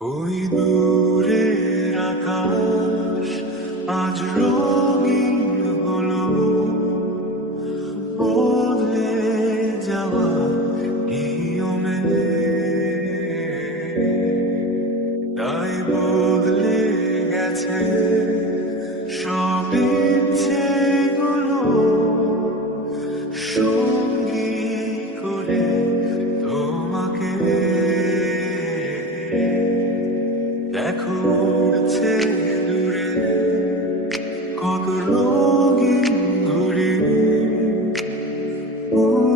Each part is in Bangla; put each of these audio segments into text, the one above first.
ওই দূরের আকাশ আজ রঙিন রঙিন ঘুরে উড়তে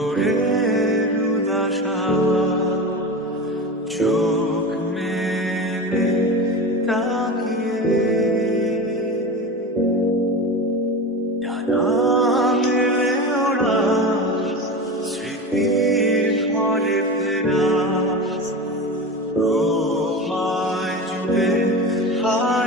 ভোরের উদাসা চোখ মেলে তাকিয়ে। জানা মেলে ওরা স্মৃতির ঘরে ফেরা। তোমায় জুড়ে হার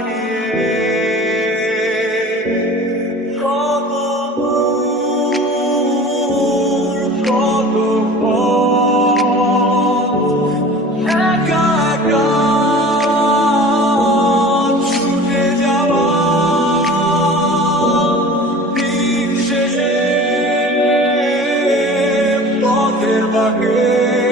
my head.